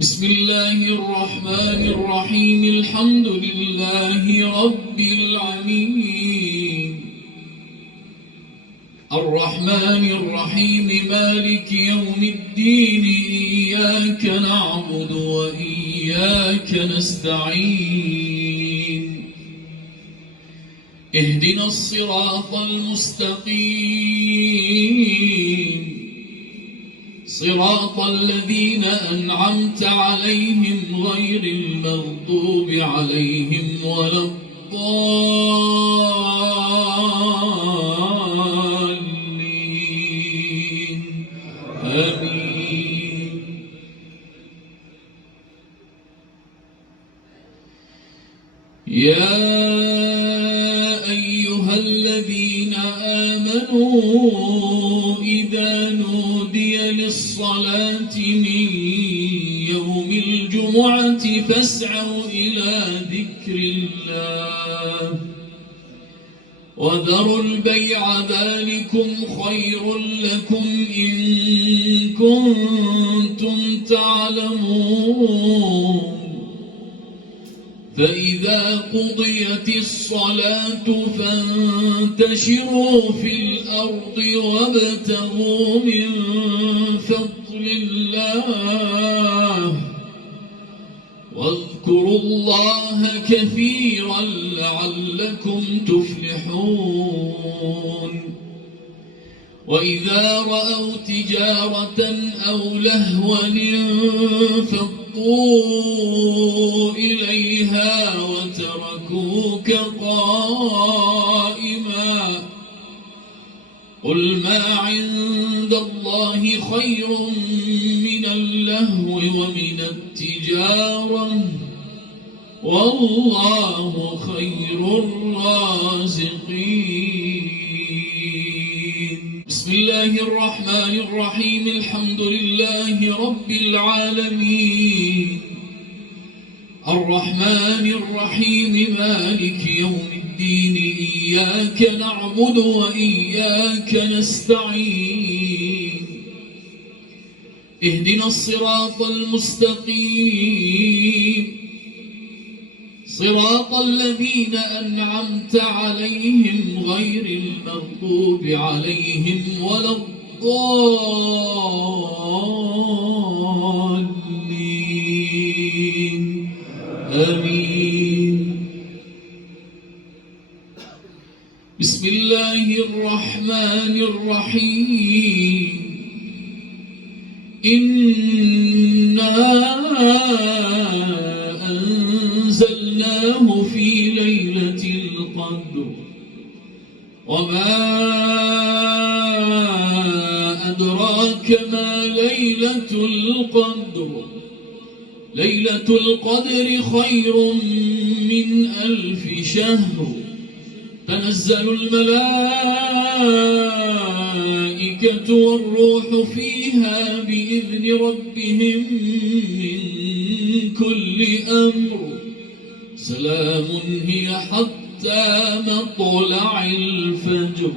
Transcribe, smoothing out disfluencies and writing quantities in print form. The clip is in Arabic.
بسم الله الرحمن الرحيم. الحمد لله رب العالمين الرحمن الرحيم مالك يوم الدين. إياك نعبد وإياك نستعين. اهدنا الصراط المستقيم صراط الذين أنعمت عليهم غير المغضوب عليهم ولا الضالين. آمين. يا أيها الذين آمنوا إذا نودي للصلاة من يوم الجمعة فاسعوا إلى ذكر الله وذروا البيع ذلكم خير لكم إن كنتم تعلمون. فإذا قضيت الصلاة فانتشروا في الأرض وابتغوا من فضل الله واذكروا الله كثيرا لعلكم تفلحون. وإذا رأوا تجارة أو لهوا انفضوا إليها وتركوك قائما. قل ما عند الله خير من اللهو ومن التجارة والله خير الرازقين. بسم الله الرحمن الرحيم. الحمد لله رب العالمين الرحمن الرحيم مالك يوم الدين. إياك نعبد وإياك نستعين. اهدنا الصراط المستقيم صراط الذين أنعمت عليهم غير المغضوب عليهم ولا الضالين. آمين. بسم الله الرحمن الرحيم. إنا أنزلناه في ليلة القدر وما أدراك ما ليلة القدر. ليلة القدر خير من 1000 شهر. تنزل الملائكة والروح فيها بإذن ربهم من كل أمر. سلام هي حتى مطلع الفجر.